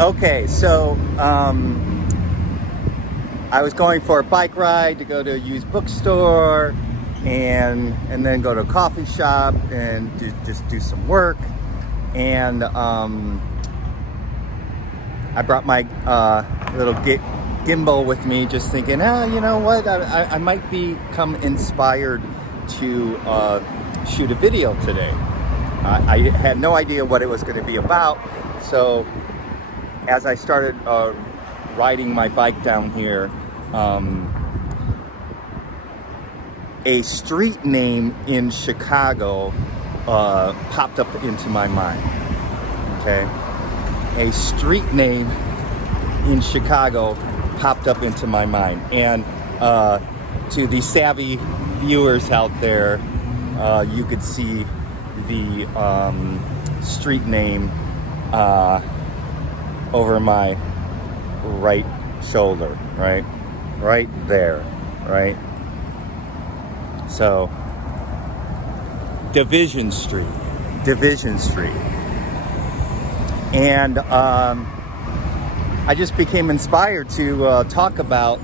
Okay, so I was going for a bike ride to go to a used bookstore and then go to a coffee shop and just do some work. And I brought my little gimbal with me, just thinking, you know what, I might become inspired to shoot a video today. I had no idea what it was going to be about, so as I started riding my bike down here, a street name in Chicago popped up into my mind. Okay, a street name in Chicago popped up into my mind, and to the savvy viewers out there, you could see the street name over my right shoulder, right there, right? So Division Street. And I just became inspired to talk about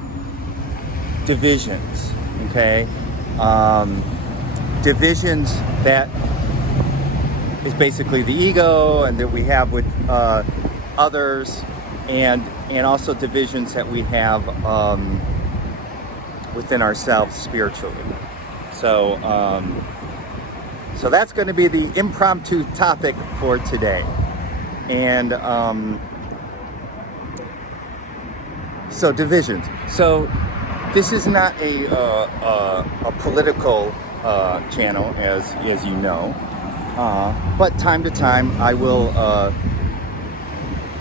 divisions, okay? Divisions that is basically the ego and that we have with others, and also divisions that we have within ourselves spiritually. So so that's going to be the impromptu topic for today. And so divisions. So this is not a political channel, as you know, but time to time I will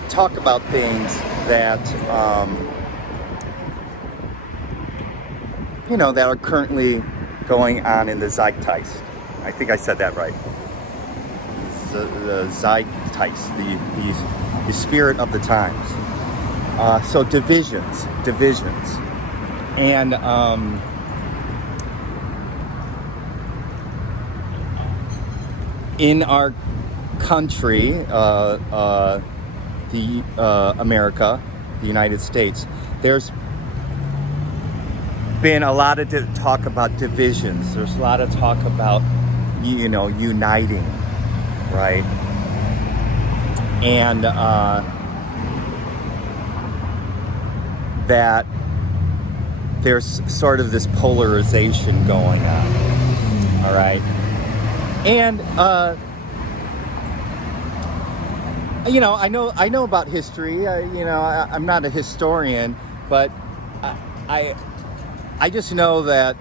talk about things that that are currently going on in the zeitgeist. I think I said that right. The zeitgeist, the spirit of the times. So divisions, and in our country, America, the United States, there's been a lot of talk about divisions. There's a lot of talk about, uniting, right? And that there's sort of this polarization going on, all right? And I know about history. I'm not a historian, but I just know that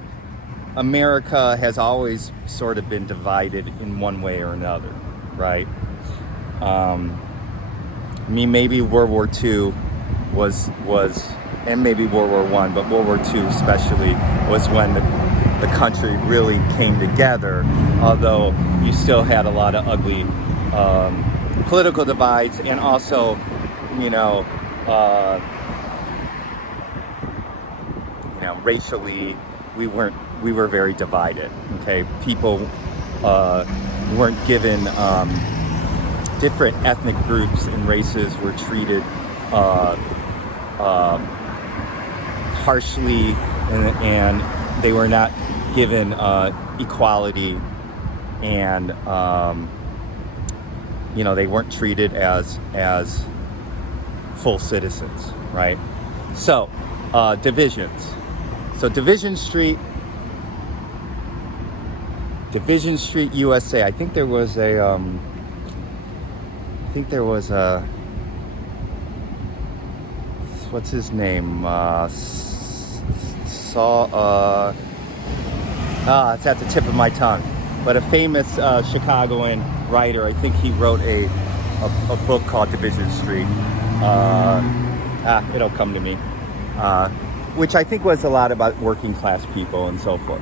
America has always sort of been divided in one way or another, right? Maybe World War II was, and maybe World War I, but World War II especially was when the country really came together, although you still had a lot of ugly political divides, and also, racially, we were very divided. Okay, people weren't given, different ethnic groups and races were treated harshly, and they were not given equality, and they weren't treated as full citizens, right? So divisions. So Division Street, USA. I think there was a what's his name? It's at the tip of my tongue. But a famous Chicagoan writer. I think he wrote a book called Division Street. It'll come to me. Which I think was a lot about working class people and so forth.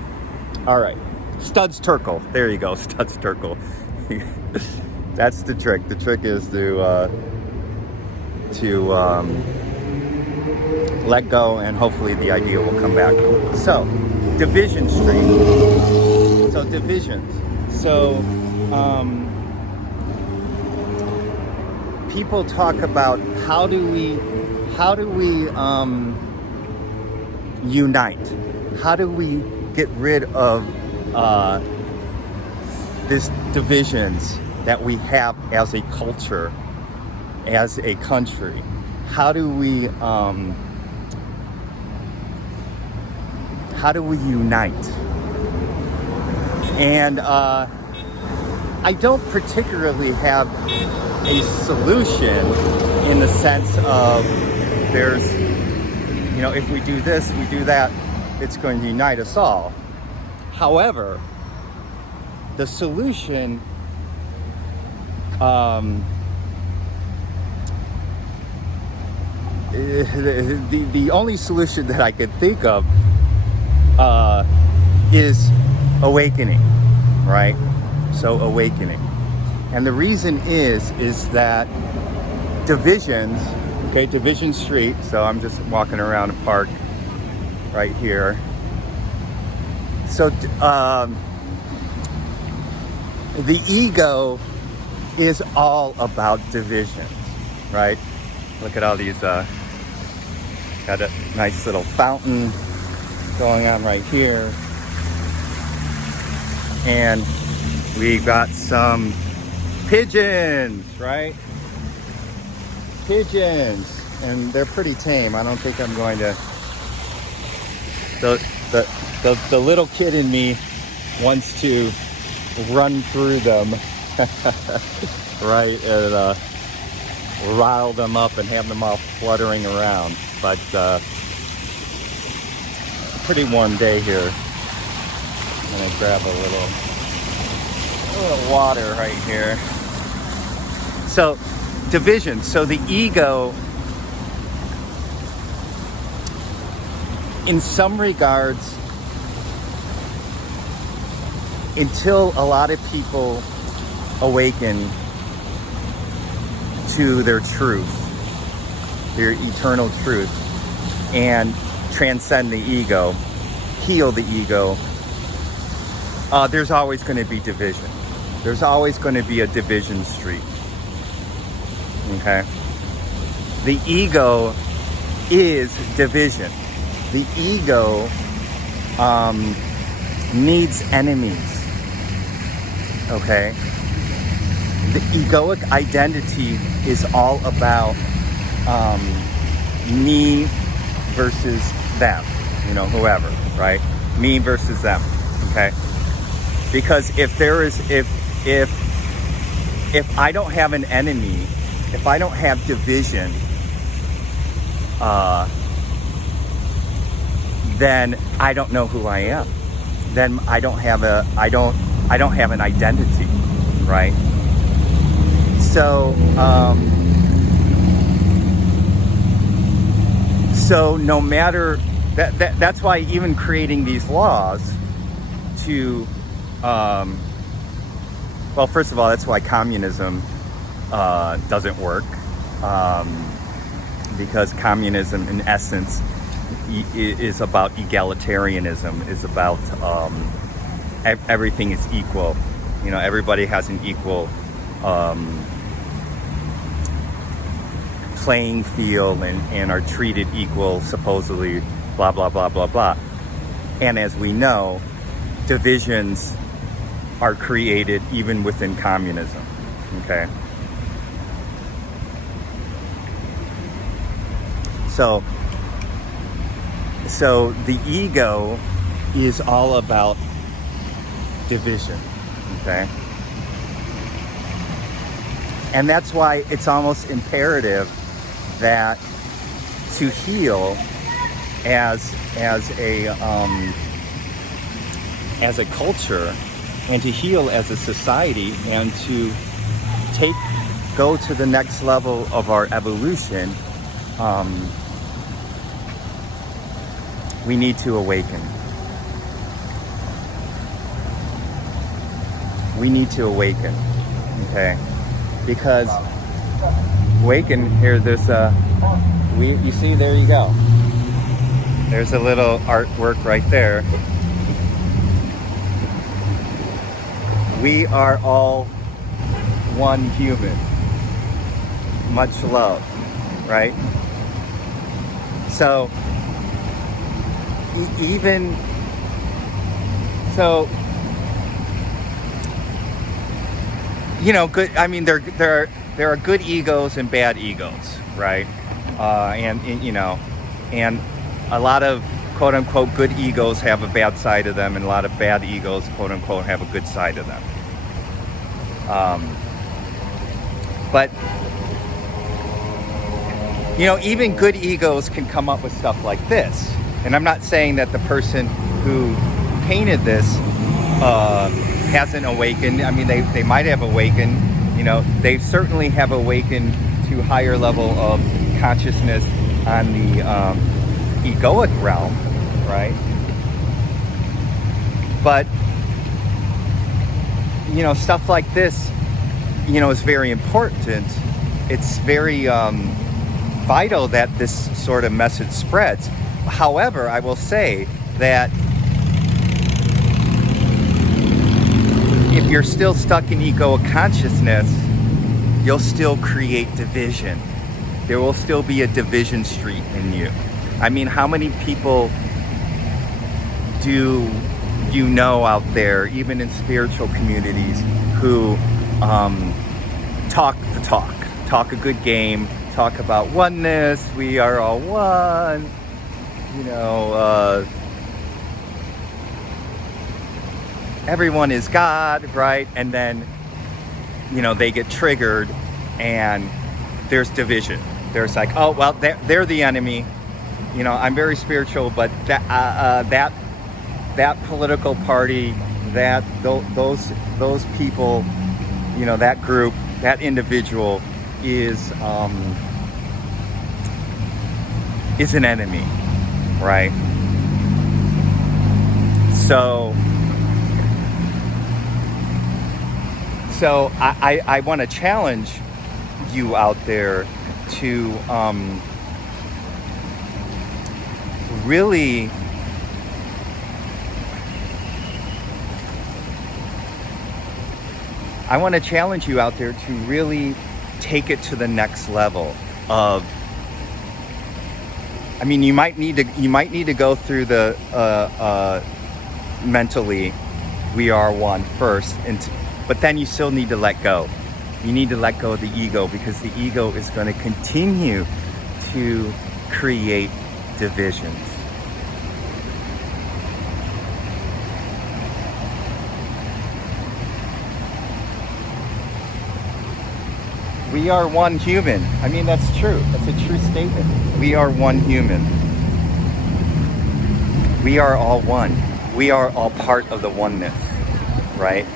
All right, Studs Terkel. There you go, Studs Terkel. That's the trick. The trick is to let go, and hopefully the idea will come back. So, Division Street. So divisions. So people talk about how do we unite? How do we get rid of this divisions that we have as a culture, as a country? How do we unite? And I don't particularly have a solution in the sense of there's, if we do this, we do that, it's going to unite us all. However, the solution the only solution that I could think of is awakening, right? So awakening. And the reason is that divisions, okay, Division Street, so I'm just walking around a park right here. So the ego is all about divisions, right? Look at all these, got a nice little fountain going on right here. And we got some pigeons, right? Pigeons, and they're pretty tame. I don't think I'm going to. The little kid in me wants to run through them, right, and rile them up and have them all fluttering around. But pretty warm day here. I'm gonna grab a little water right here. So, division. So the ego, in some regards, until a lot of people awaken to their truth, their eternal truth, and transcend the ego, heal the ego, there's always going to be division. There's always going to be a division street. Okay? The ego is division. The ego needs enemies. Okay? The egoic identity is all about me versus them, whoever, right? Me versus them, okay? Because if I don't have an enemy, if I don't have division, then I don't know who I am. Then I don't have an identity, right? So no matter that's why even creating these laws to well, first of all, that's why communism doesn't work, because communism in essence is about egalitarianism, is about everything is equal. Everybody has an equal playing field and are treated equal, supposedly, blah, blah, blah, blah, blah. And as we know, divisions are created even within communism, okay? So the ego is all about division, okay? And that's why it's almost imperative that to heal as a culture, and to heal as a society, and to go to the next level of our evolution, we need to awaken. We need to awaken, okay? Because awaken here, there's you see, there you go. There's a little artwork right there. We are all one human. much love, right? So even so, good. I mean, there are good egos and bad egos, right? And a lot of quote unquote good egos have a bad side of them, and a lot of bad egos, quote unquote, have a good side of them. But even good egos can come up with stuff like this. And I'm not saying that the person who painted this hasn't awakened. I mean, they might have awakened. They certainly have awakened to higher level of consciousness on the egoic realm, right? But stuff like this, is very important. It's very vital that this sort of message spreads. However, I will say that if you're still stuck in egoic consciousness, you'll still create division. There will still be a division street in you. I mean, how many people do you know out there, even in spiritual communities, who talk the talk a good game, talk about oneness, we are all one, everyone is God, right? And then, they get triggered and there's division. There's like, oh, well, they're the enemy. I'm very spiritual, but that political party, those people, that group, that individual is an enemy, right? So I want to challenge you out there to really take it to the next level of, I mean, you might need to go through the mentally, we are one first, but then you still need to let go. You need to let go of the ego, because the ego is going to continue to create divisions. We are one human. I mean, that's true. That's a true statement. We are one human. We are all one. We are all part of the oneness, right?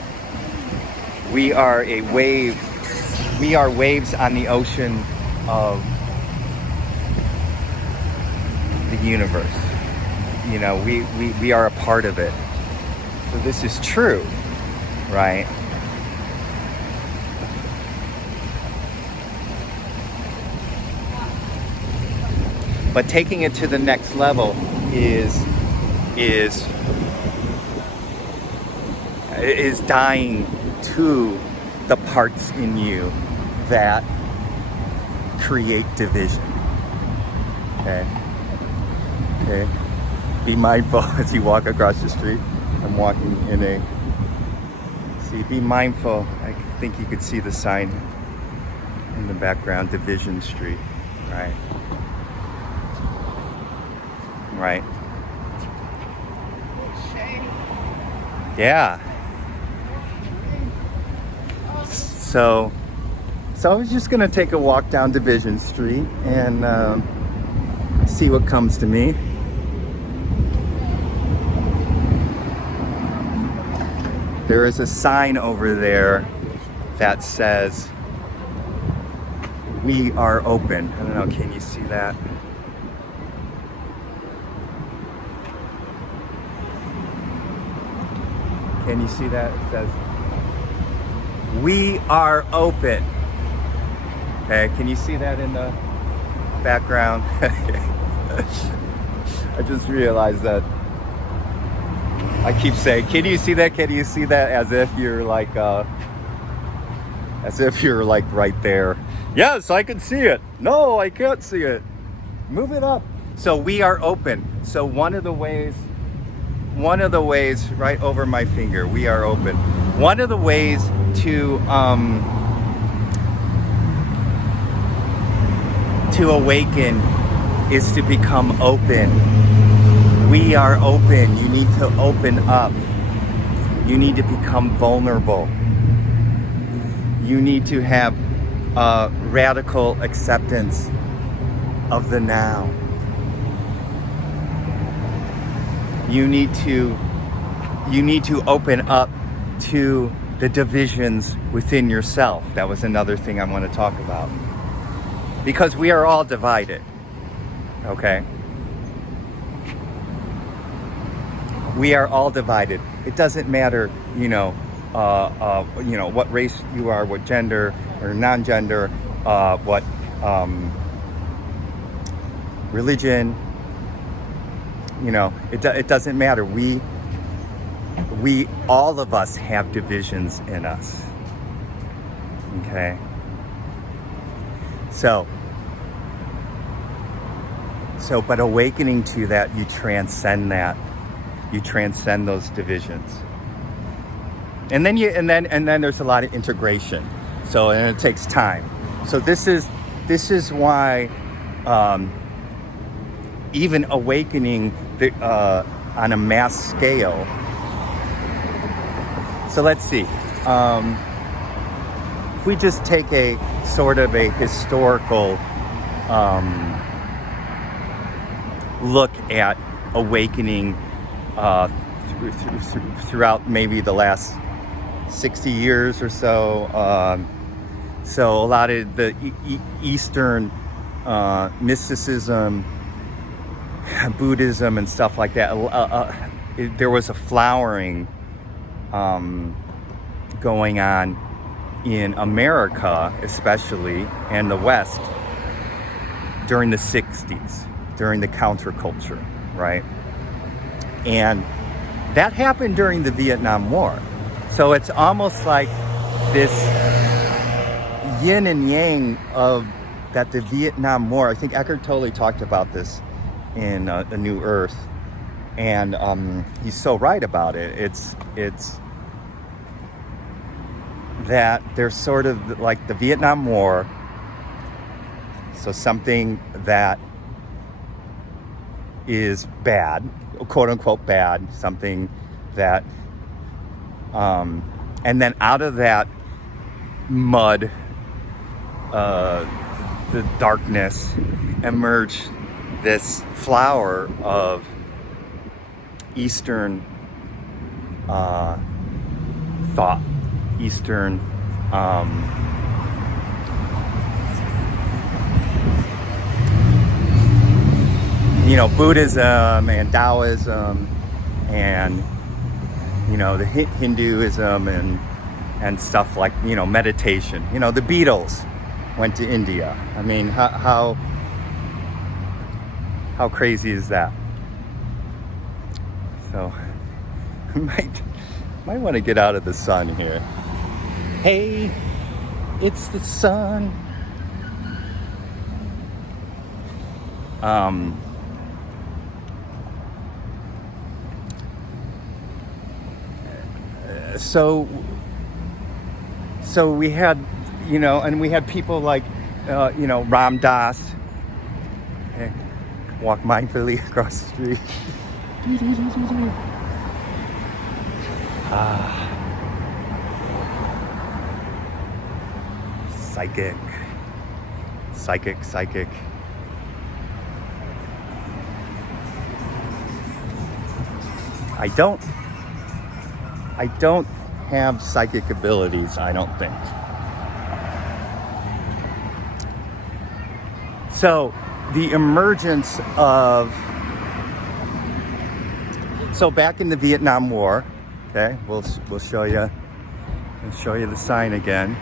We are a wave. We are waves on the ocean of the universe. We are a part of it. So this is true, right? But taking it to the next level is dying to the parts in you that create division. Okay? Be mindful as you walk across the street. I'm walking be mindful. I think you could see the sign in the background, Division Street, right? Right. Yeah. So I was just gonna take a walk down Division Street and see what comes to me. There is a sign over there that says, "We are open." I don't know, can you see that? Can you see that? It says, "We are open." Okay, can you see that in the background? I just realized that I keep saying, "Can you see that? Can you see that?" As if you're like right there. Yes, I can see it. No, I can't see it. Move it up. So we are open. So one of the ways, right over my finger, we are open. One of the ways to awaken is to become open. We are open. You need to open up. You need to become vulnerable. You need to have radical acceptance of the now. You need to open up to the divisions within yourself. That was another thing I want to talk about. Because we are all divided. Okay? We are all divided. It doesn't matter, what race you are, what gender or non-gender, what religion. It doesn't matter. We all of us have divisions in us. Okay. So, but awakening to that, you transcend that. You transcend those divisions. And then there's a lot of integration. So, and it takes time. So this is why even awakening on a mass scale. So let's see. If we just take a sort of a historical look at awakening throughout maybe the last 60 years or so. So a lot of the Eastern mysticism, Buddhism and stuff like that, there was a flowering going on in America, especially, and the West during the 60s, during the counterculture, right? And that happened during the Vietnam War. So it's almost like this yin and yang of that the Vietnam War. I think Eckhart Tolle talked about this in A New Earth, and he's so right about it. It's that there's sort of like the Vietnam War, so something that is bad, quote unquote bad, something that and then out of that mud, the darkness, emerged this flower of Eastern thought, Eastern Buddhism and Taoism and the Hinduism and stuff like meditation. The Beatles went to India. I mean, how crazy is that? So might want to get out of the sun here. Hey, it's the sun. So we had, and we had people like, Ram Dass, walk mindfully across the street. Psychic. I don't have psychic abilities, I don't think. So the emergence of, back in the Vietnam War, okay, we'll show you the sign again.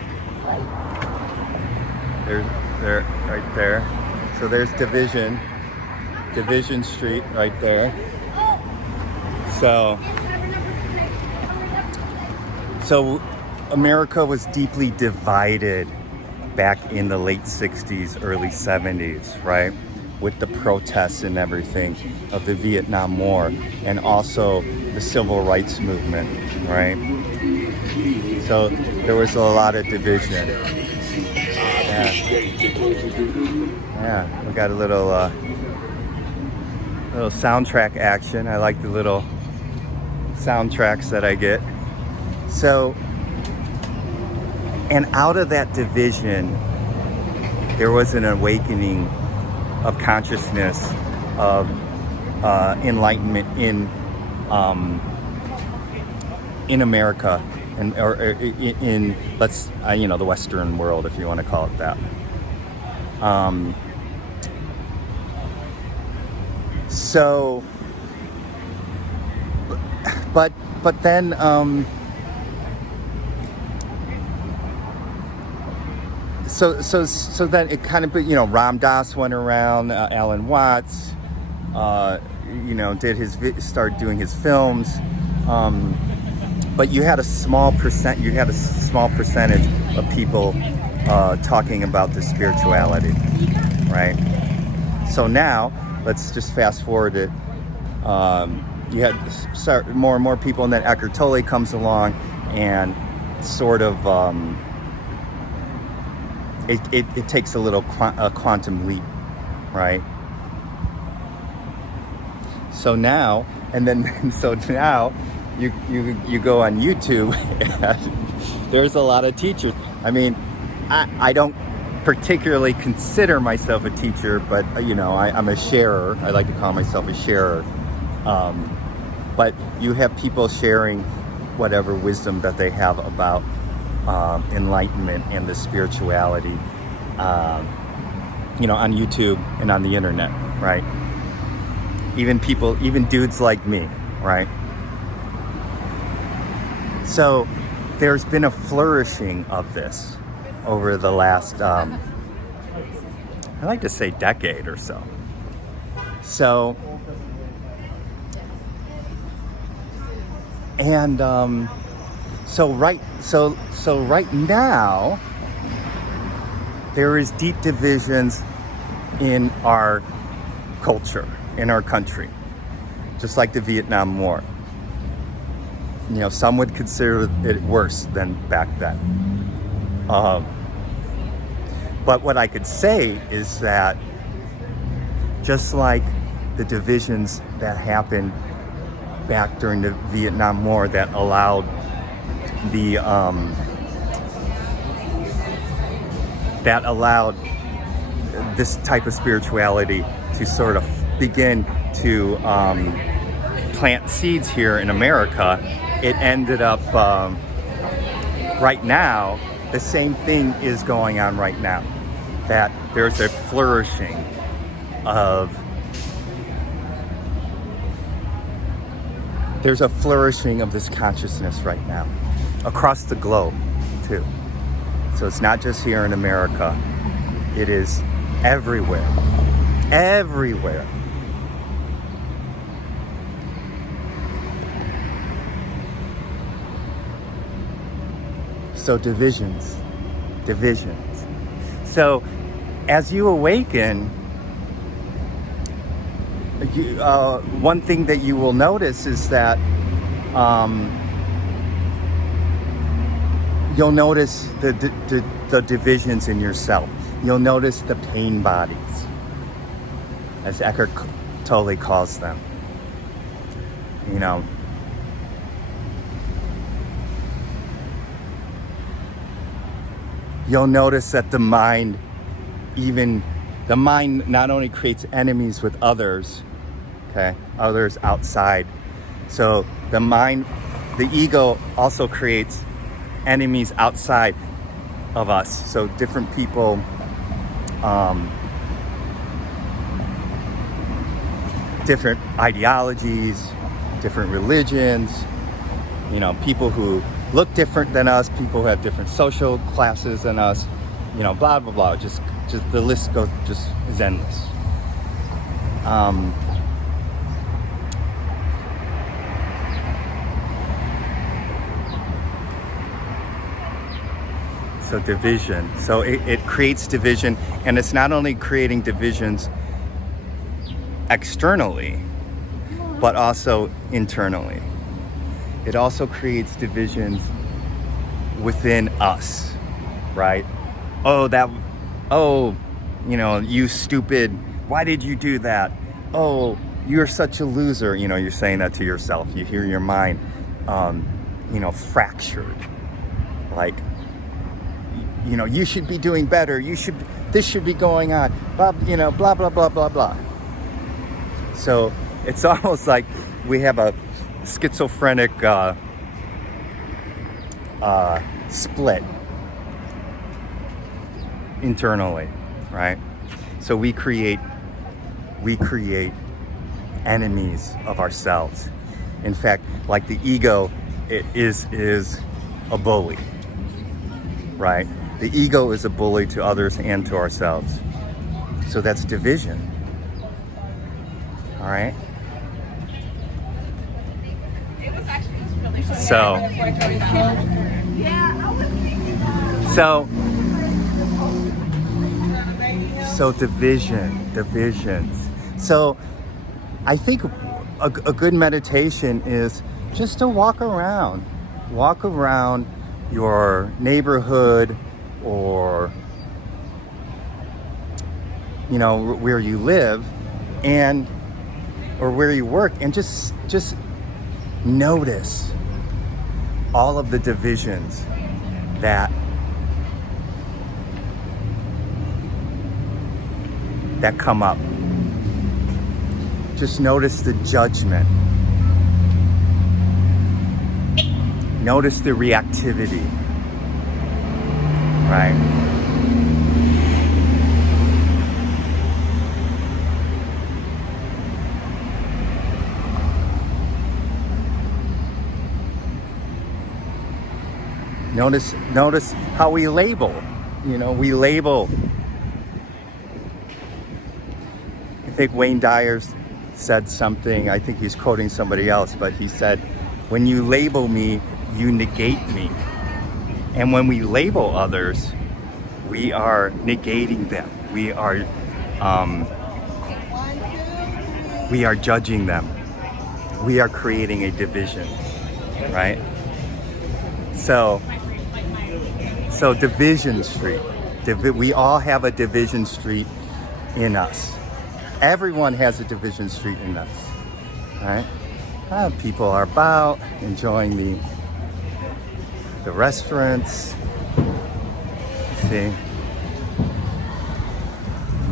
There, right there. So there's Division Street right there. So America was deeply divided back in the late 60s, early 70s, right? With the protests and everything of the Vietnam War and also the civil rights movement, right? So there was a lot of division. Yeah, we got a little soundtrack action. I like the little soundtracks that I get. So, and out of that division, there was an awakening of consciousness, of enlightenment in America, and or in let's the Western world, if you want to call it that. So, but then. So then it kind of, Ram Dass went around, Alan Watts, started doing his films, but you had a small percentage of people talking about the spirituality, right? So now let's just fast forward it. You had more and more people, and then Eckhart Tolle comes along and sort of. It takes a little quantum leap, right? So now you go on YouTube and there's a lot of teachers. I mean, I don't particularly consider myself a teacher, but I'm a sharer. I like to call myself a sharer. But you have people sharing whatever wisdom that they have about enlightenment and the spirituality, on YouTube and on the internet, right? Even dudes like me, right? So there's been a flourishing of this over the last, I like to say decade or so. So, and, So right now, there is deep divisions in our culture, in our country, just like the Vietnam War. Some would consider it worse than back then. But what I could say is that just like the divisions that happened back during the Vietnam War that allowed this type of spirituality to sort of begin to plant seeds here in America, it ended up right now, the same thing is going on right now, that there's a flourishing of this consciousness right now across the globe too. So it's not just here in America, it is everywhere. So divisions. So as you awaken, one thing that you will notice is that you'll notice the divisions in yourself. You'll notice the pain bodies, as Eckhart Tolle calls them. You'll notice that the mind not only creates enemies with others, others outside. So the ego also creates enemies outside of us. So different people, different ideologies, different religions, people who look different than us, people who have different social classes than us, blah, blah, blah. Just the list is endless. So division. So it creates division, and it's not only creating divisions externally, but also internally. It also creates divisions within us, right? You stupid, why did you do that? Oh, you're such a loser. You're saying that to yourself. You hear your mind, fractured. Like, you should be doing better. This should be going on. Blah, blah, blah, blah, blah, blah. So it's almost like we have a schizophrenic split internally, right? So we create enemies of ourselves. In fact, like the ego, it is a bully, right? The ego is a bully to others and to ourselves. So that's division. All right. So divisions. So I think a good meditation is just to walk around your neighborhood, or where you live, or where you work, and just notice all of the divisions that come up. Just notice the judgment. Notice the reactivity, right? Notice how we label. We label. I think Wayne Dyer said something, I think he's quoting somebody else, but he said, when you label me, you negate me. And when we label others, we are negating them. We are judging them. We are creating a division, right? So division street. We all have a division street in us. Everyone has a division street in us, right? People are about enjoying the restaurants. See,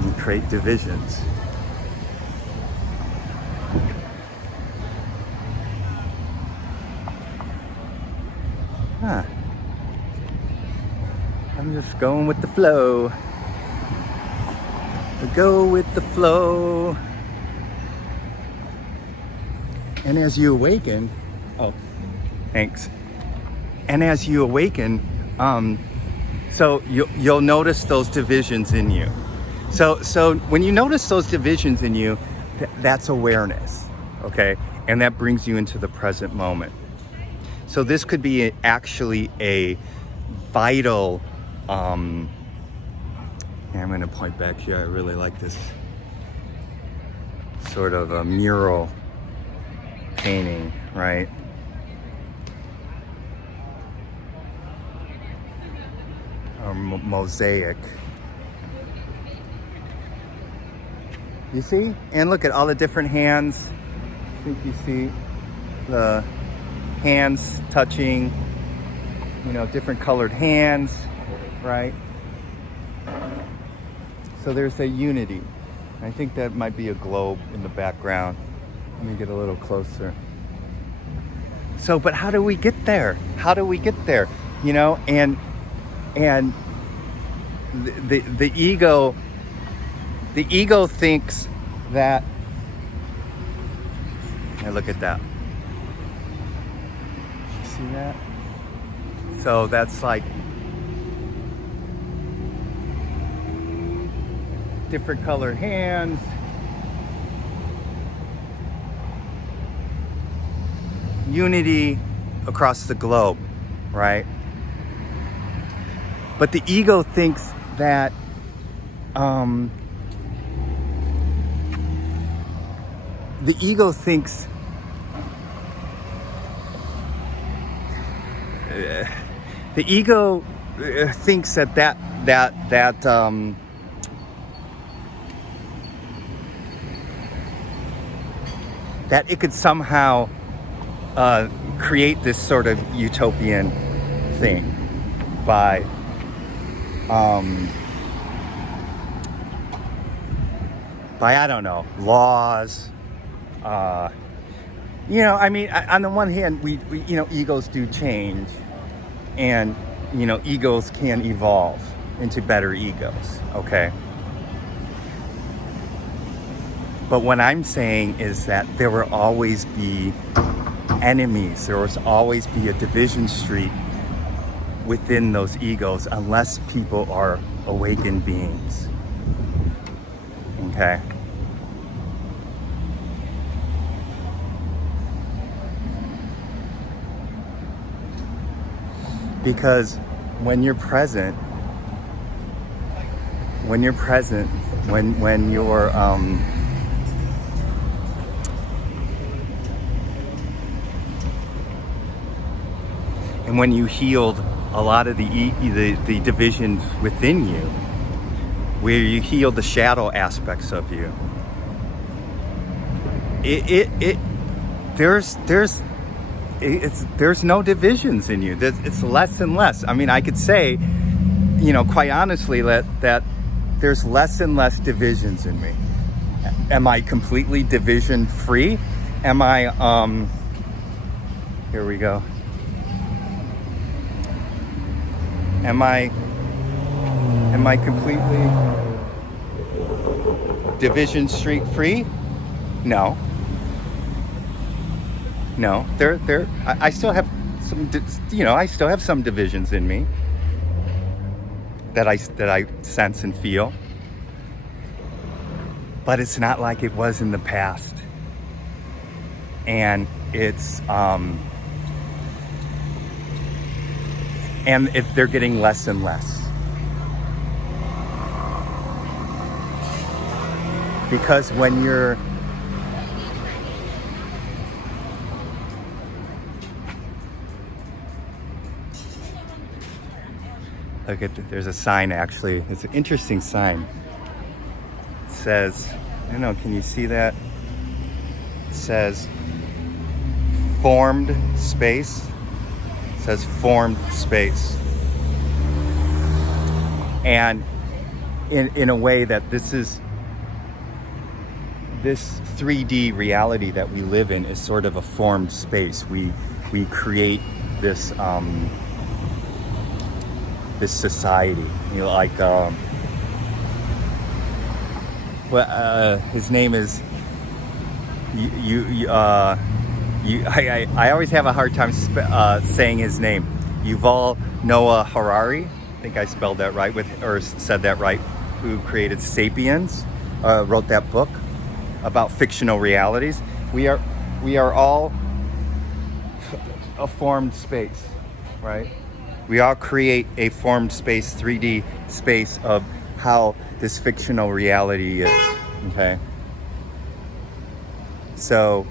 we create divisions. I'm just going with the flow. We go with the flow. And as you awaken, thanks. And as you awaken, so you'll notice those divisions in you. So when you notice those divisions in you, that's awareness, okay? And that brings you into the present moment. So this could be actually a vital, I'm going to point back here. I really like this sort of a mural painting, right? Or mosaic. You see? And look at all the different hands. I think you see the hands touching, different colored hands, right? So there's a unity. I think that might be a globe in the background. Let me get a little closer. So, but how do we get there? And the ego thinks that, hey, look at that. You see that? So that's like different colored hands. Unity across the globe, right? But the ego thinks that the ego thinks the ego thinks that it could somehow create this sort of utopian thing by I don't know, laws. I mean, on the one hand, we egos do change, and egos can evolve into better egos. Okay. But what I'm saying is that there will always be enemies. There will always be a division street within those egos unless people are awakened beings. Okay? Because when you're present, when you're and when you healed a lot of the divisions within you, where you healed the shadow aspects of you, there's no divisions in you. It's less and less. I mean, I could say, quite honestly, that there's less and less divisions in me. Am I completely division free? Am I here we go. Am I completely division street free? No. I still have some, I still have some divisions in me that I sense and feel. But it's not like it was in the past. And it's they're getting less and less. Because when you're look at there's a sign actually. It's an interesting sign. It says, I don't know, can you see that? It says formed space. It says formed space. And in a way that this 3D reality that we live in is sort of a formed space. We create this this society. His name is I always have a hard time saying his name. Yuval Noah Harari. I think I spelled that right said that right. Who created *Sapiens*? Wrote that book about fictional realities. We are all a formed space, right? We all create a formed space, 3D space of how this fictional reality is. Okay. So,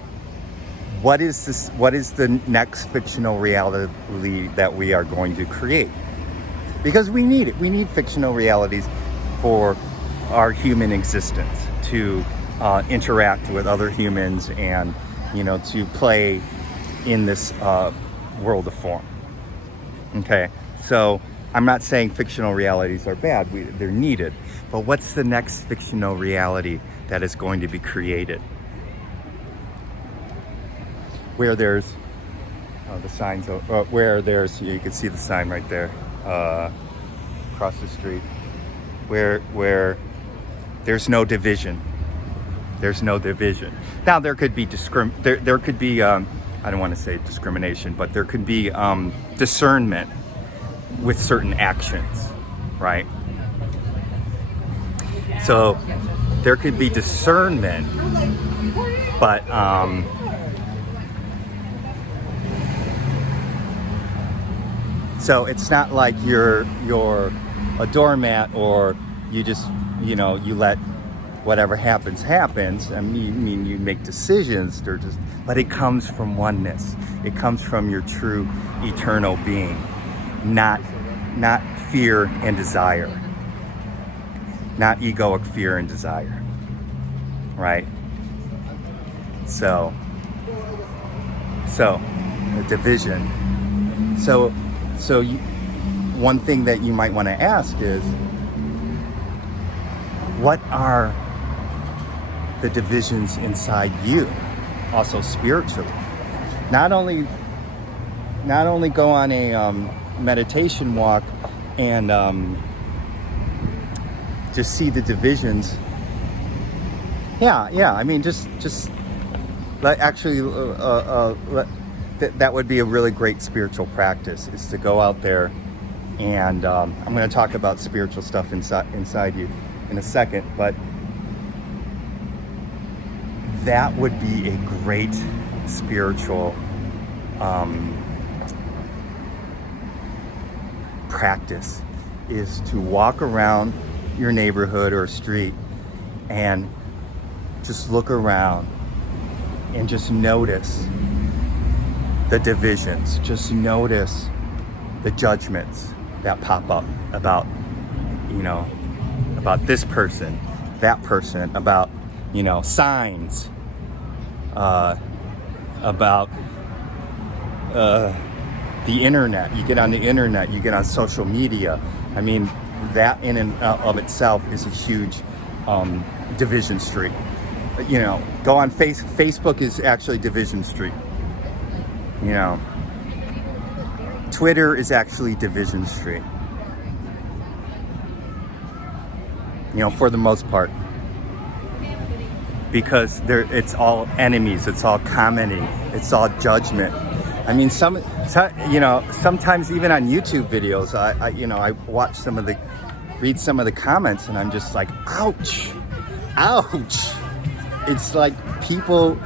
what is the next fictional reality that we are going to create? Because we need it. We need fictional realities for our human existence, to interact with other humans and, to play in this world of form. Okay, so I'm not saying fictional realities are bad. They're needed. But what's the next fictional reality that is going to be created? Where there's the signs, where there's, you can see the sign right there, across the street, where there's no division. There's no division. Now there could be there could be I don't want to say discrimination, but there could be discernment with certain actions, right? So there could be discernment, but So it's not like you're a doormat, or you just, you know, you let whatever happens. I mean, you make decisions. But it comes from oneness. It comes from your true eternal being, not fear and desire, not egoic fear and desire, right? So a division. So one thing that you might want to ask is, what are the divisions inside you, also spiritually? Not only go on a meditation walk and just see the divisions. Yeah. I mean, just actually, that would be a really great spiritual practice, is to go out there, and I'm going to talk about spiritual stuff inside you in a second, but that would be a great spiritual practice, is to walk around your neighborhood or street and just look around and just notice the divisions. Just notice the judgments that pop up about, you know, about this person, that person, about, you know, signs, about the internet. You get on the internet, you get on social media. I mean, that in and of itself is a huge division street. You know, go on Facebook is actually division street. You know, Twitter is actually division street. You know, for the most part, because it's all enemies, it's all commenting, it's all judgment. I mean, you know, sometimes even on YouTube videos, I watch read some of the comments, and I'm just like, ouch. It's like people,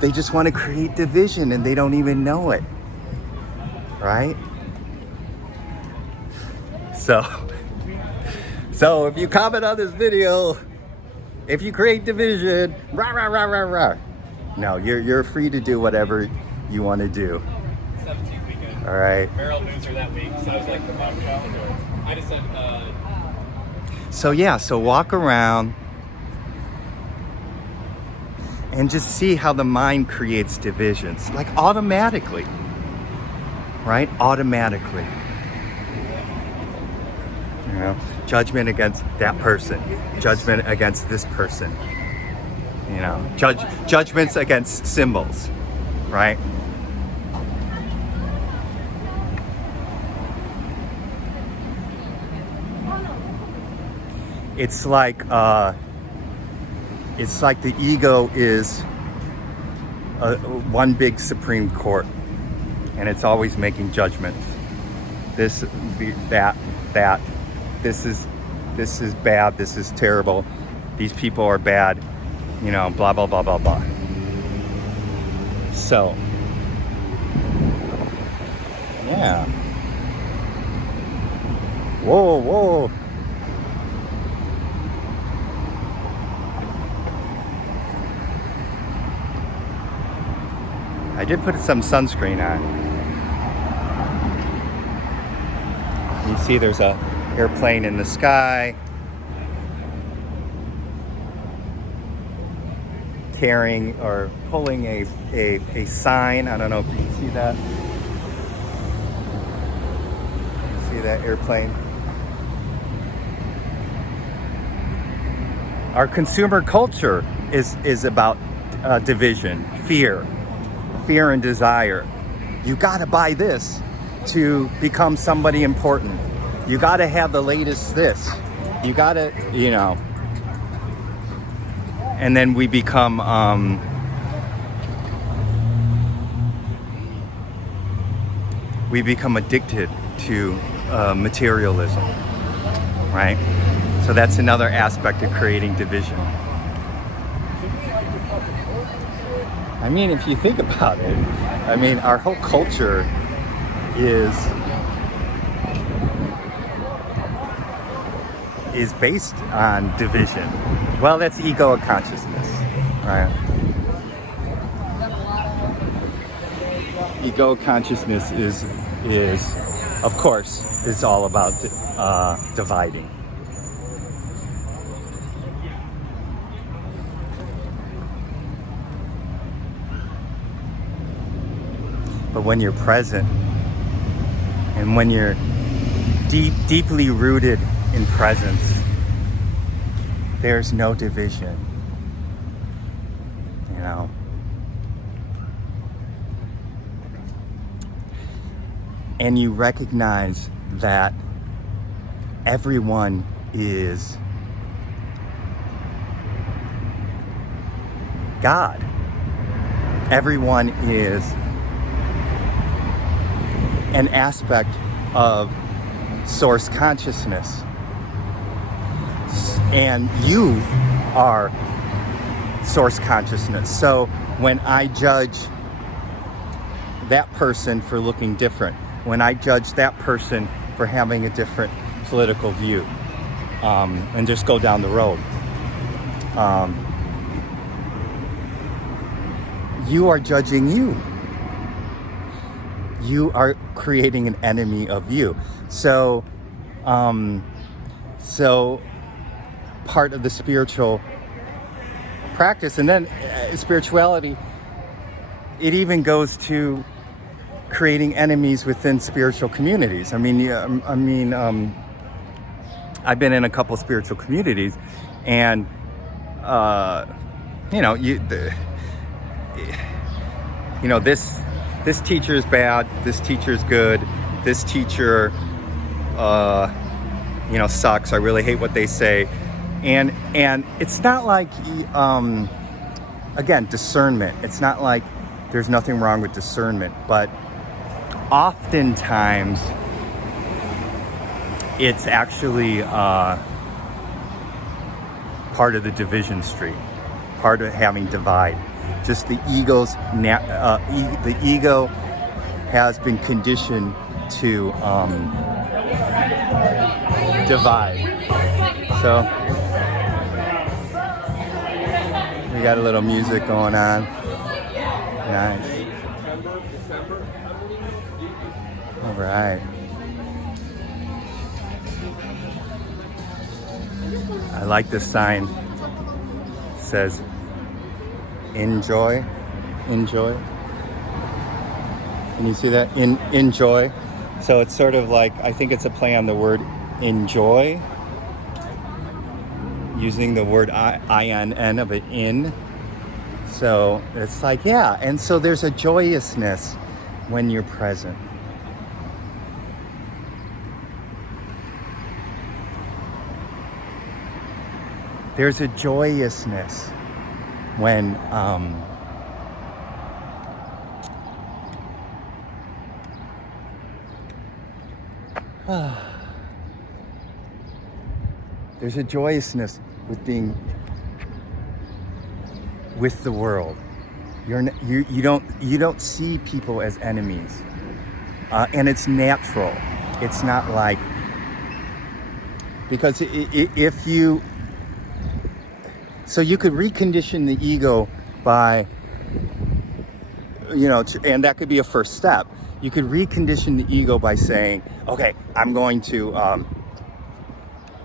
they just want to create division and they don't even know it, right? So if you comment on this video, if you create division, rah, rah, rah, rah, rah. No, you're free to do whatever you want to do. 17th weekend. All right. Barrel loser that week, so I was like, the bottom calendar. I just said, So walk around and just see how the mind creates divisions, like automatically, right? Automatically. You know, judgment against that person, judgment against this person. You know, judgments against symbols, right? It's like the ego is one big Supreme Court, and it's always making judgments. This, that. This is bad. This is terrible. These people are bad. You know, blah blah blah blah blah. So, yeah. Whoa. I did put some sunscreen on. You see there's a airplane in the sky carrying or pulling a sign. I don't know if you can see that. See that airplane? Our consumer culture is about division, fear and desire. You gotta buy this to become somebody important. You gotta have the latest this. You gotta, you know. And then we become addicted to materialism, right? So that's another aspect of creating division. I mean, if you think about it, I mean, our whole culture is based on division. Well, that's ego of consciousness, right? Ego consciousness is of course is all about dividing. But when you're present and when you're deeply rooted in presence, there's no division, you know. And you recognize that everyone is God. Everyone is an aspect of source consciousness. And you are source consciousness. So when I judge that person for looking different, when I judge that person for having a different political view, and just go down the road, you are judging you. You are creating an enemy of you. So part of the spiritual practice, and then spirituality, it even goes to creating enemies within spiritual communities. I've been in a couple spiritual communities, and this teacher is bad, this teacher is good, this teacher sucks, I really hate what they say. And it's not like, again, discernment. It's not like there's nothing wrong with discernment, but oftentimes it's actually part of the division street, part of having divide. Just the the ego has been conditioned to divide. So we got a little music going on. Nice. All right. I like this sign. It says, enjoy. Enjoy. Can you see that? Enjoy. So it's sort of like, I think it's a play on the word enjoy, using the word I-N-N of it, in. So it's like, yeah. And so there's a joyousness when you're present. There's a joyousness when there's a joyousness with being with the world. You don't see people as enemies, and it's natural. It's not like, because if you, so you could recondition the ego by, and that could be a first step. You could recondition the ego by saying, okay, I'm going to,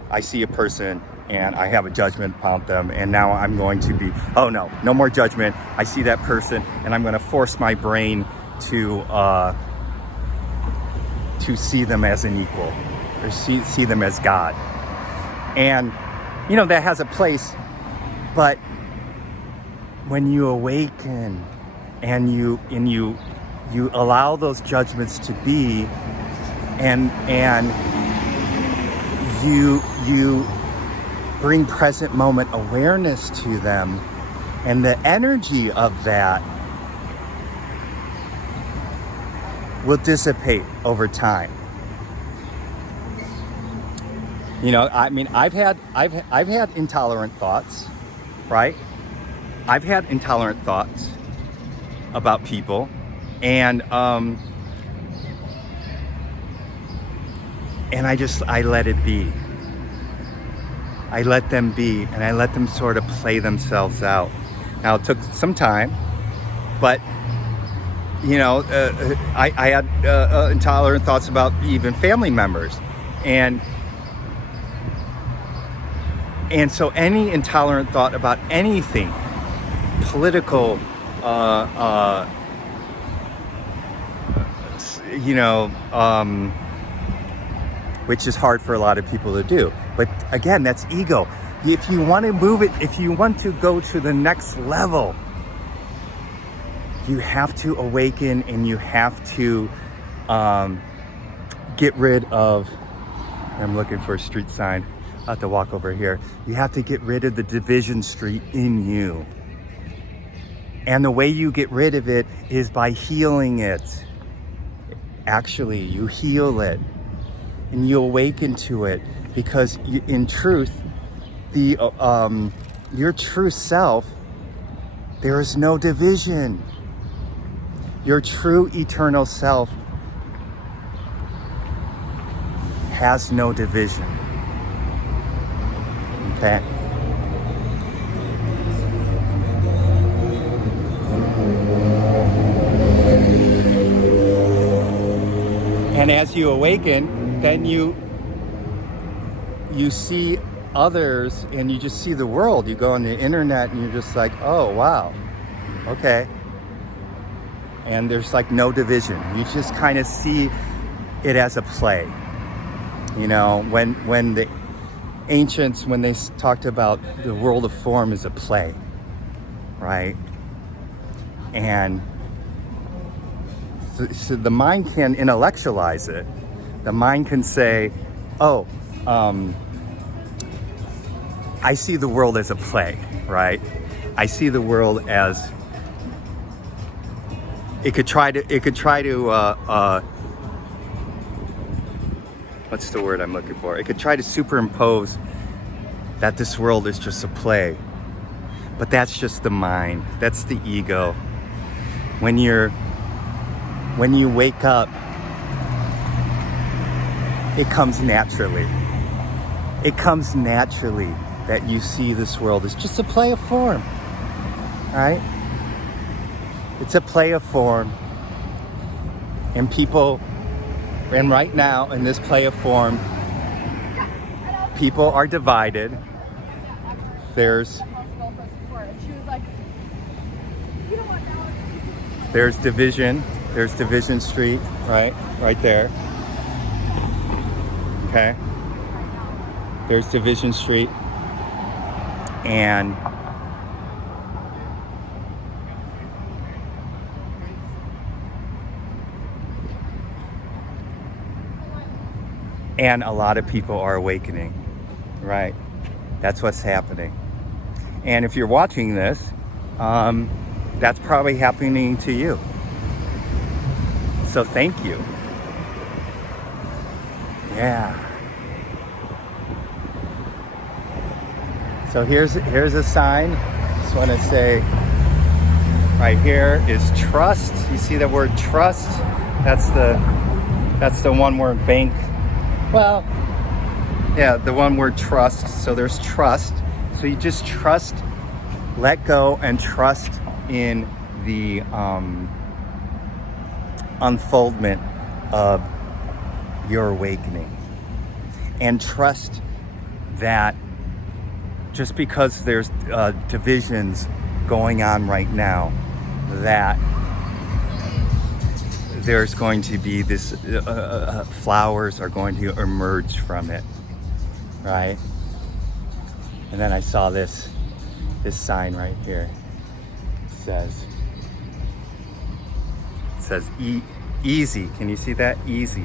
I see a person and I have a judgment about them, and now I'm going to be, oh no more judgment. I see that person and I'm going to force my brain to see them as an equal, or see them as God. And, that has a place, but when you awaken and you allow those judgments to be, and you bring present moment awareness to them, and the energy of that will dissipate over time. I've had intolerant thoughts, right? I've had intolerant thoughts about people, and And I let it be. I let them be, and I let them sort of play themselves out. Now, it took some time, but I had intolerant thoughts about even family members, and so any intolerant thought about anything political, which is hard for a lot of people to do. But again, that's ego. If you want to move it, if you want to go to the next level, you have to awaken, and you have to get rid of, I'm looking for a street sign. I'll have to walk over here. You have to get rid of the division street in you. And the way you get rid of it is by healing it. Actually, you heal it and you awaken to it, because in truth, your true self, there is no division. Your true eternal self has no division. Okay? And as you awaken, then you see others, and you just see the world. You go on the internet and you're just like, oh wow, okay. And there's like no division. You just kind of see it as a play. When the ancients, when they talked about the world of form as a play, right? And so the mind can intellectualize it. The mind can say, oh, I see the world as a play, right? I see the world as, it could try to what's the word I'm looking for? It could try to superimpose that this world is just a play. But that's just the mind. That's the ego. When you wake up, it comes naturally. It comes naturally that you see this world as just a play of form, right? It's a play of form. And right now, in this play of form, people are divided. There's division. There's Division Street, right there. Okay. There's Division Street. And a lot of people are awakening, right? That's what's happening. And if you're watching this, that's probably happening to you. So thank you. Yeah. So here's a sign. Just want to say, right here is trust. You see the word trust? That's the one word bank. Well, yeah, the one word trust. So there's trust. So you just trust, let go, and trust in the unfoldment of your awakening. And trust that just because there's divisions going on right now, that there's going to be this, flowers are going to emerge from it, right? And then I saw this sign right here. It says easy. Can you see that? Easy,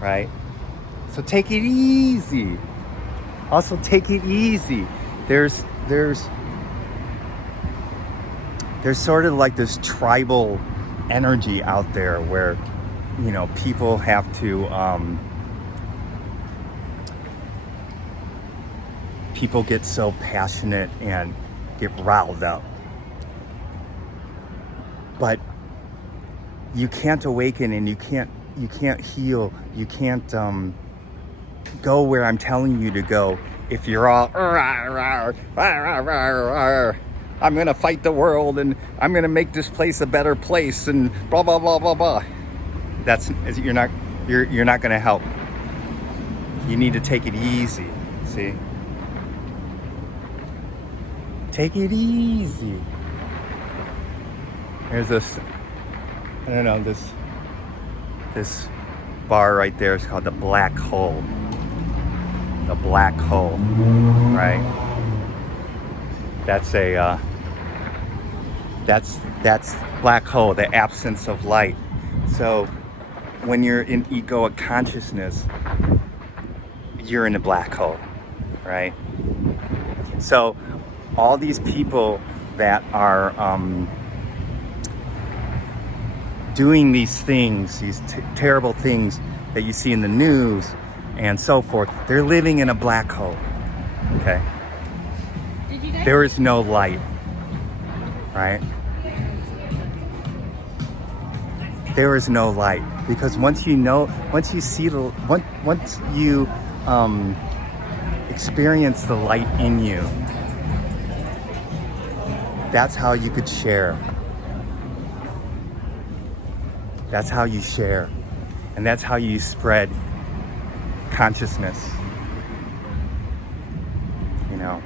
right? So take it easy. Also take it easy. There's sort of like this tribal energy out there where, people have to, people get so passionate and get riled up. But you can't awaken and you can't heal. You can't go where I'm telling you to go if you're all I'm gonna fight the world and I'm gonna make this place a better place and blah blah blah blah blah. You're not gonna help. You need to take it easy. See? Take it easy. There's this, I don't know, this bar right there is called the Black Hole. The Black Hole, right? That's black hole, the absence of light. So when you're in egoic consciousness, you're in a black hole, right? So all these people that are doing these things, these terrible things that you see in the news and so forth, they're living in a black hole, okay? There is no light, right? There is no light, because once you experience the light in you, that's how you could share. That's how you share. And that's how you spread consciousness. You know.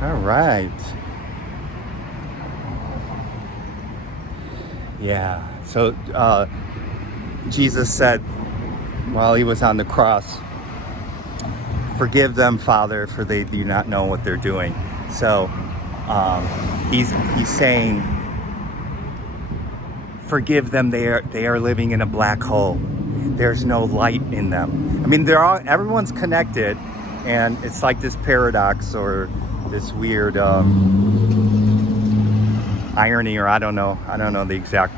All right. Yeah. So Jesus said while he was on the cross, "Forgive them, Father, for they do not know what they're doing." So he's saying, forgive them. They are living in a black hole. There's no light in them. I mean, everyone's connected, and it's like this paradox or this weird irony, or I don't know the exact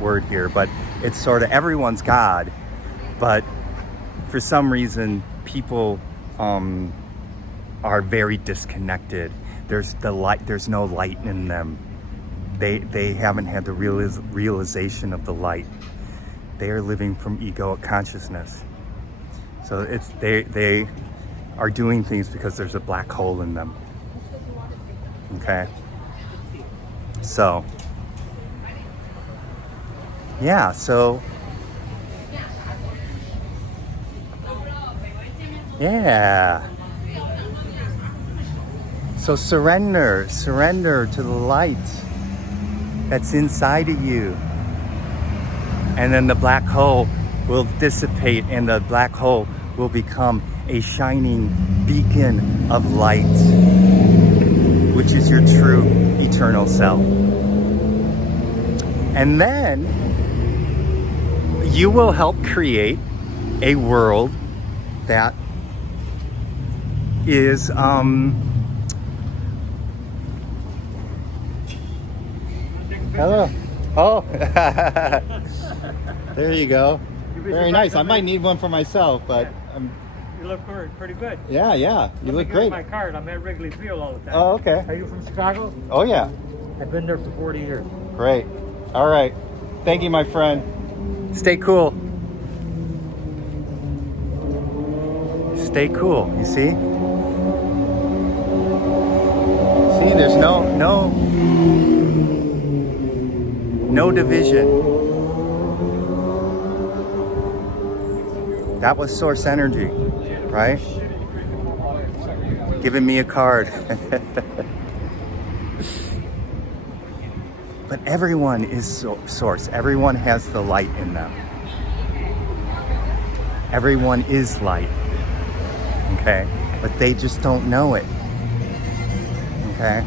word here, but it's sort of everyone's God, but for some reason people are very disconnected. There's no light in them. They haven't had the realization of the light. They are living from egoic consciousness. So they are doing things because there's a black hole in them. Okay. So yeah, yeah. So surrender to the light that's inside of you. And then the black hole will dissipate, and the black hole will become a shining beacon of light, which is your true eternal self. And then you will help create a world that is hello. Oh, there you go. Very nice. I might need one for myself, but you look pretty good. Yeah. You look great. My card. I'm at Wrigley Field all the time. Oh, okay. Are you from Chicago? Oh, yeah. I've been there for 40 years. Great. All right. Thank you, my friend. Stay cool. Stay cool. You see? See, there's no division. That was source energy, right? Giving me a card. But everyone is source. Everyone has the light in them. Everyone is light. Okay? But they just don't know it. Okay?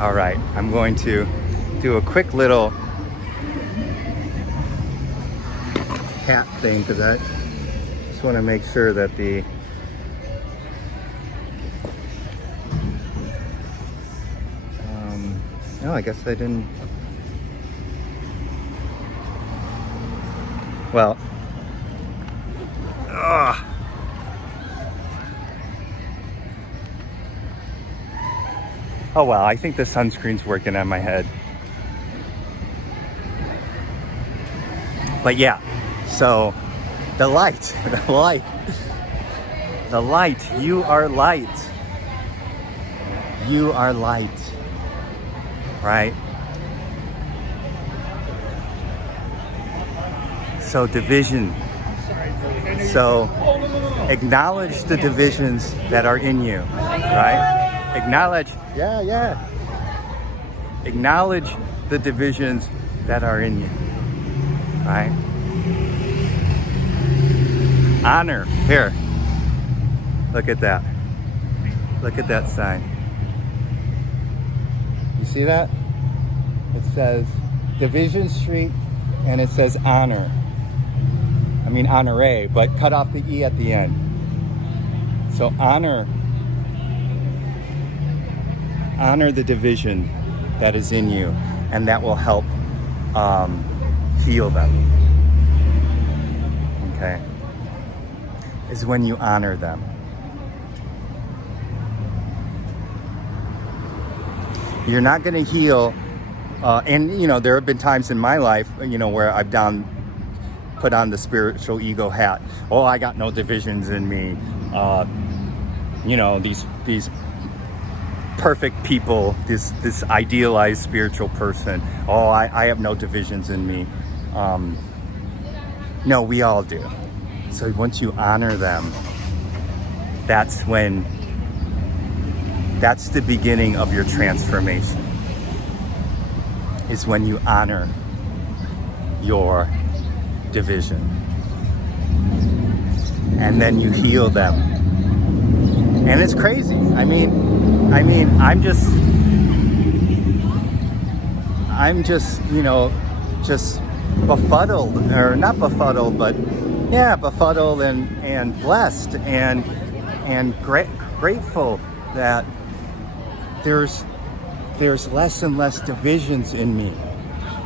All right, I'm going to do a quick little hat thing because I just want to make sure that the no, I guess I didn't. Well, Oh well, I think the sunscreen's working on my head. But yeah, so the light, the light, the light, you are light. You are light, right? So division. So acknowledge the divisions that are in you, right? Acknowledge, acknowledge the divisions that are in you, right? Honor, here, look at that. Look at that sign. You see that? It says Division Street and it says honor. I mean honore, but cut off the E at the end. So honor the division that is in you, and that will help heal them. Okay? Is when you honor them. You're not going to heal, and you know, there have been times in my life, you know, where I've put on the spiritual ego hat. Oh, I got no divisions in me. You know, these perfect people, this idealized spiritual person. Oh, I have no divisions in me. No, we all do. So once you honor them, that's the beginning of your transformation. Is when you honor your division. And then you heal them. And it's crazy. I mean, I'm just, you know, just befuddled, or not befuddled, but yeah, befuddled and blessed and grateful that there's less and less divisions in me.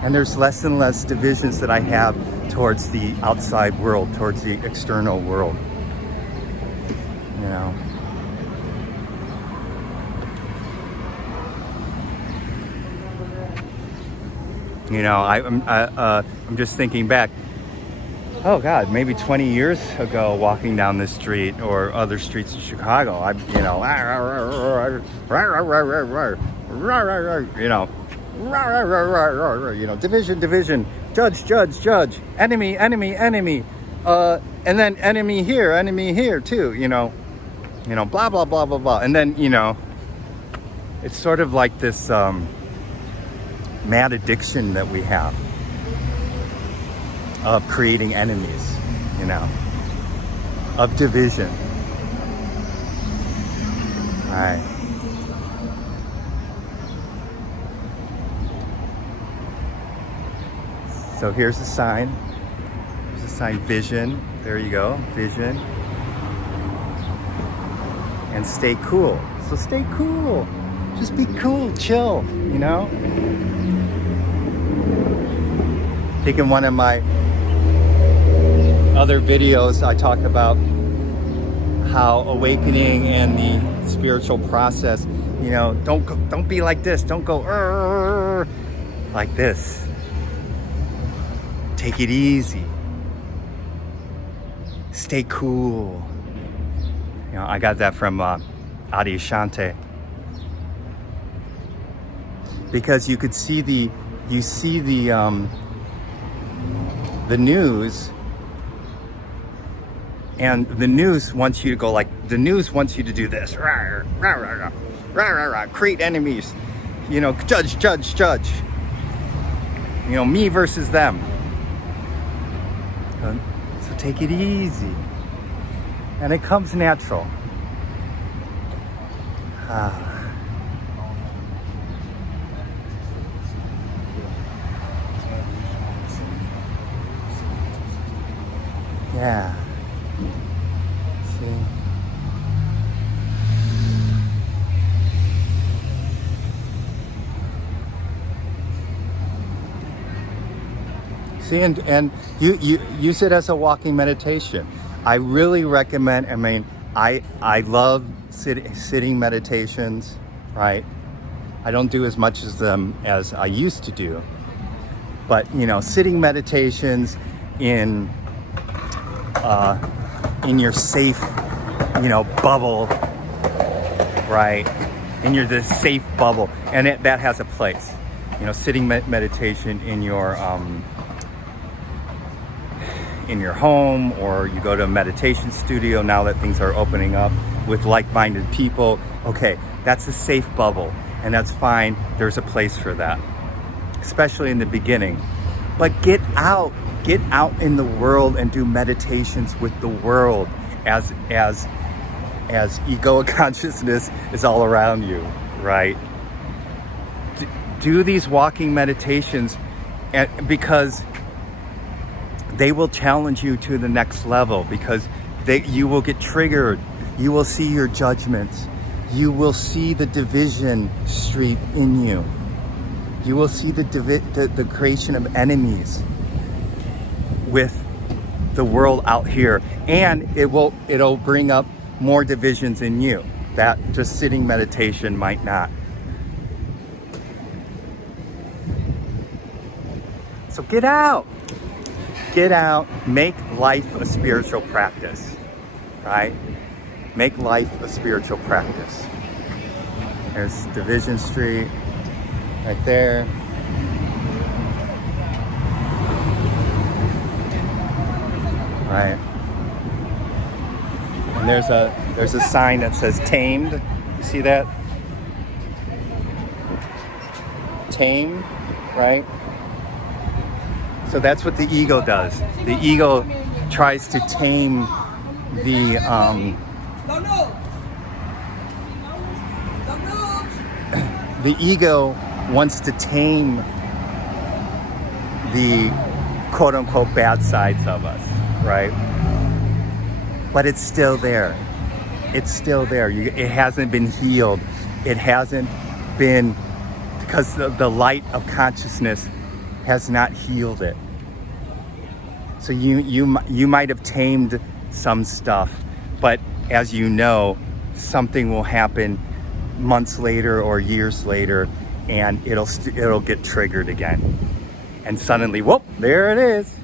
And there's less and less divisions that I have towards the outside world, towards the external world. You know. You know, I'm just thinking back. Oh God, maybe 20 years ago, walking down this street or other streets in Chicago, division, judge, enemy, and then enemy here too, you know, blah, blah, blah, blah, blah. And then, you know, it's sort of like this mad addiction that we have of creating enemies, you know, of division. All right. So here's a sign. Here's a sign, vision. There you go, vision. And stay cool. So stay cool. Just be cool, chill, you know? I think in one of my other videos, I talk about how awakening and the spiritual process, you know, don't be like this. Don't go like this. Take it easy. Stay cool. You know, I got that from Adi Shante. Because you could see the news, and the news wants you to go like, the news wants you to do this. Rah, rah, rah, rah, rah, rah, rah. Create enemies. You know, judge. You know, me versus them. So take it easy. And it comes natural. Yeah. See, and you use it as a walking meditation. I really recommend. I mean, I love sitting meditations, right? I don't do as much as them as I used to do. But, sitting meditations in your safe, bubble, right? In this safe bubble, and that has a place. Sitting meditation in your home, or you go to a meditation studio now that things are opening up with like-minded people. Okay, that's a safe bubble, and that's fine. There's a place for that, especially in the beginning. But get out in the world and do meditations with the world as ego consciousness is all around you, right? Do these walking meditations, because they will challenge you to the next level, because you will get triggered. You will see your judgments. You will see the division street in you. You will see the creation of enemies with the world out here, and it'll bring up more divisions in you that just sitting meditation might not. So get out, make life a spiritual practice, right? Make life a spiritual practice. There's Division Street right there. Right. And there's a sign that says tamed. You see that? Tamed, right? So that's what the ego does. The ego tries to tame the ego wants to tame the quote-unquote bad sides of us, right? But it's still there. It's still there. It hasn't been healed. It hasn't been, because the light of consciousness has not healed it. So you might have tamed some stuff, but as you know, something will happen months later or years later, and it'll get triggered again, and suddenly, whoop, there it is.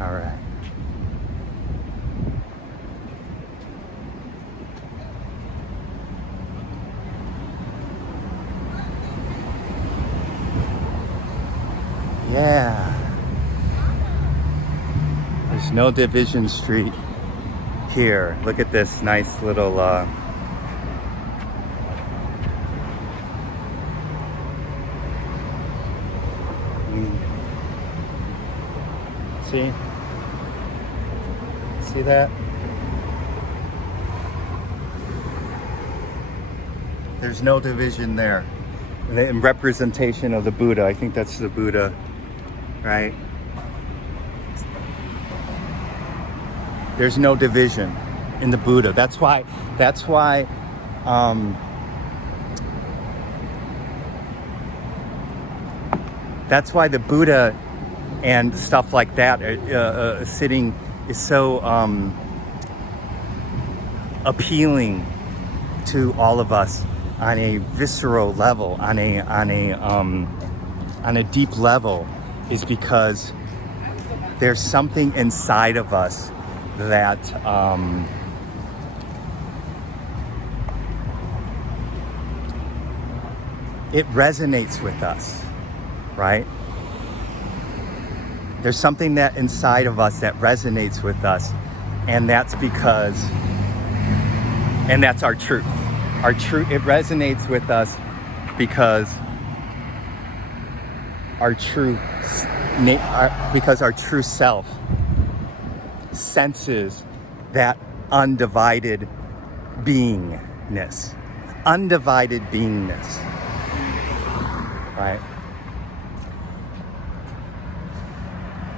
All right. Yeah. There's no Division Street here. Look at this nice little See that? There's no division there. In representation of the Buddha. I think that's the Buddha, right? There's no division in the Buddha. That's why the Buddha and stuff like that sitting is so appealing to all of us on a visceral level, on a deep level, is because there's something inside of us that it resonates with us, right? There's something that inside of us that resonates with us, and that's our truth. Our truth, it resonates with us because our true self senses that undivided beingness. Right?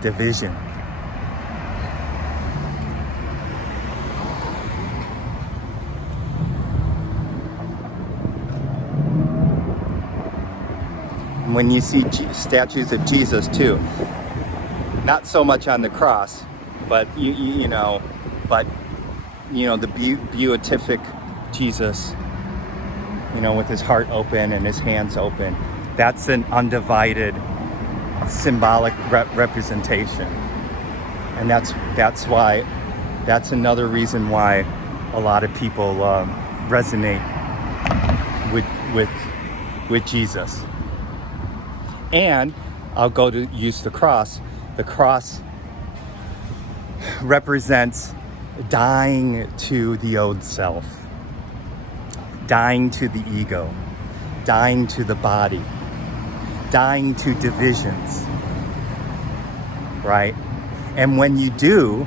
Division. When you see statues of Jesus too, not so much on the cross, but the beatific Jesus, with his heart open and his hands open. That's an undivided symbolic representation. And that's another reason why a lot of people resonate with Jesus. And I'll go to use the cross. The cross represents dying to the old self, dying to the ego, dying to the body, dying to divisions, right? And when you do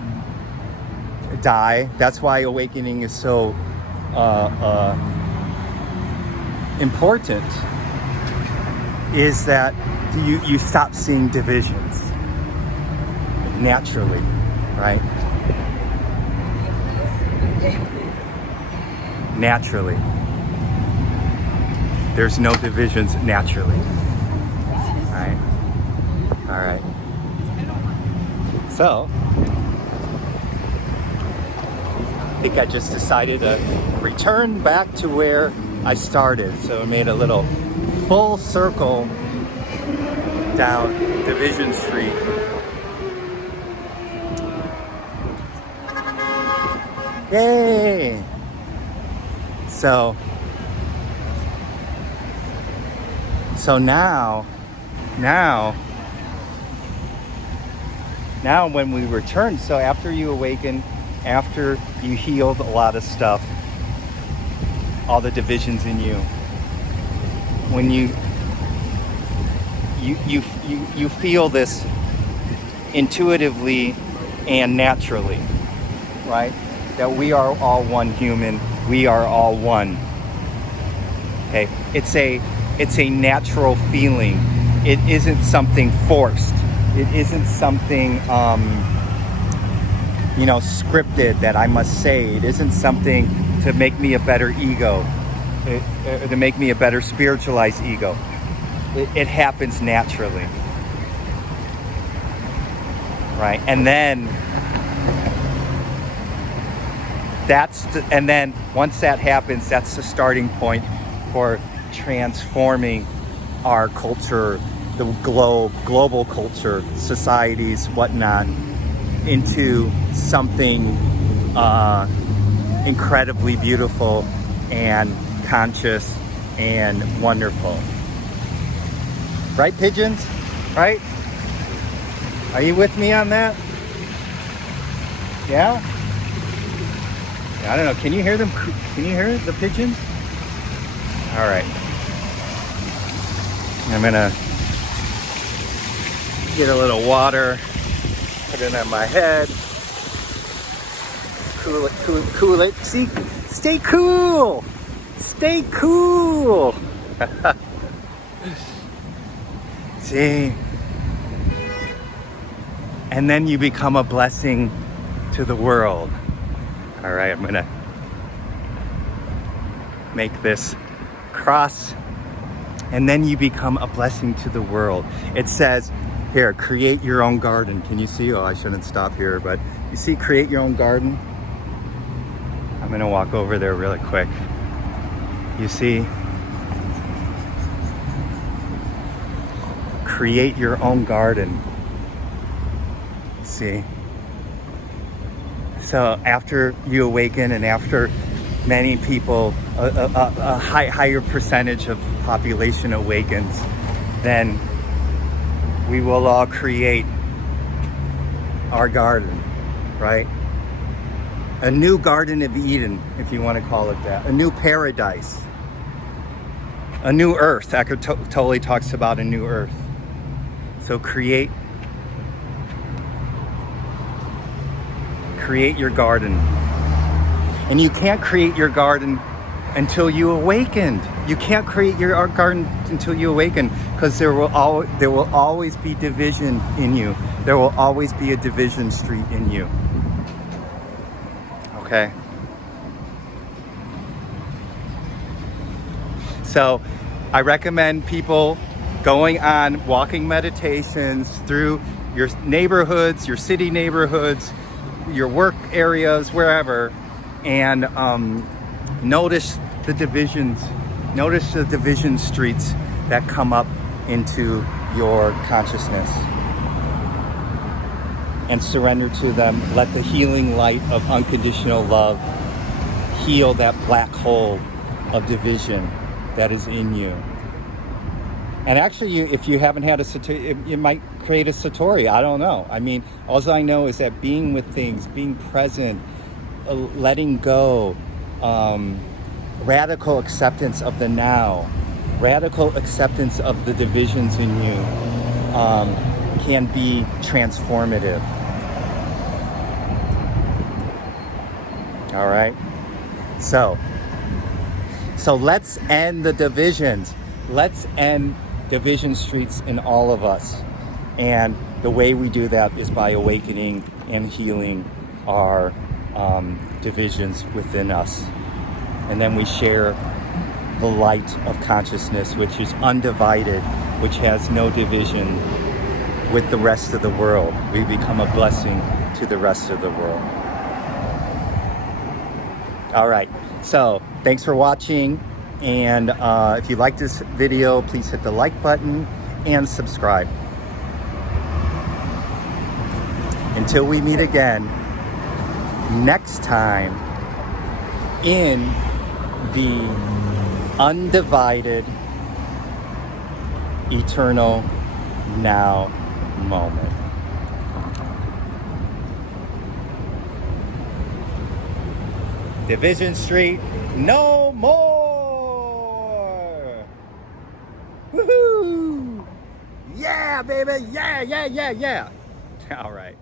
die, that's why awakening is so important, is that you stop seeing divisions naturally, right? Naturally. There's no divisions naturally. All right. So, I think I just decided to return back to where I started. So I made a little full circle down Division Street. Yay! So now when we return, so after you awaken, after you healed a lot of stuff, all the divisions in you, when you feel this intuitively and naturally, right? That we are all one human, we are all one. Okay, it's a natural feeling. It isn't something forced. It isn't something scripted that I must say. It isn't something to make me a better ego, to make me a better spiritualized ego. It happens naturally, right? And then once that happens, that's the starting point for transforming our culture, the global culture, societies, whatnot, into something incredibly beautiful and conscious and wonderful. Right, pigeons? Right? Are you with me on that? Yeah? I don't know. Can you hear them? Can you hear the pigeons? All right. I'm gonna get a little water, put it on my head, cool it. See, stay cool. See, and then you become a blessing to the world. All right, I'm gonna make this cross, and then you become a blessing to the world. It says here, create your own garden. Can you see? Oh, I shouldn't stop here, but you see, create your own garden. I'm gonna walk over there really quick. You see, create your own garden. See, so after you awaken, and after many people, a higher percentage of population awakens, then we will all create our garden, right? A new Garden of Eden, if you want to call it that. A new paradise. A new earth. Eckhart Tolle talks about a new earth. So create your garden. And you can't create your garden until you awakened. You can't create your garden until you awaken, because there will always be division in you. There will always be a division street in you. Okay? So I recommend people going on walking meditations through your neighborhoods, your city neighborhoods, your work areas, wherever, and notice the divisions Notice the division streets that come up into your consciousness. And surrender to them. Let the healing light of unconditional love heal that black hole of division that is in you. And actually, if you haven't had a Satori, it might create a Satori. I don't know. I mean, all I know is that being with things, being present, letting go, radical acceptance of the now, radical acceptance of the divisions in you can be transformative. All right? So let's end the divisions. Let's end division streets in all of us. And the way we do that is by awakening and healing our divisions within us. And then we share the light of consciousness, which is undivided, which has no division with the rest of the world. We become a blessing to the rest of the world. All right, so thanks for watching. And if you like this video, please hit the like button and subscribe. Until we meet again next time in the undivided, eternal now moment. Division Street, no more! Woohoo! Yeah, baby! Yeah! All right.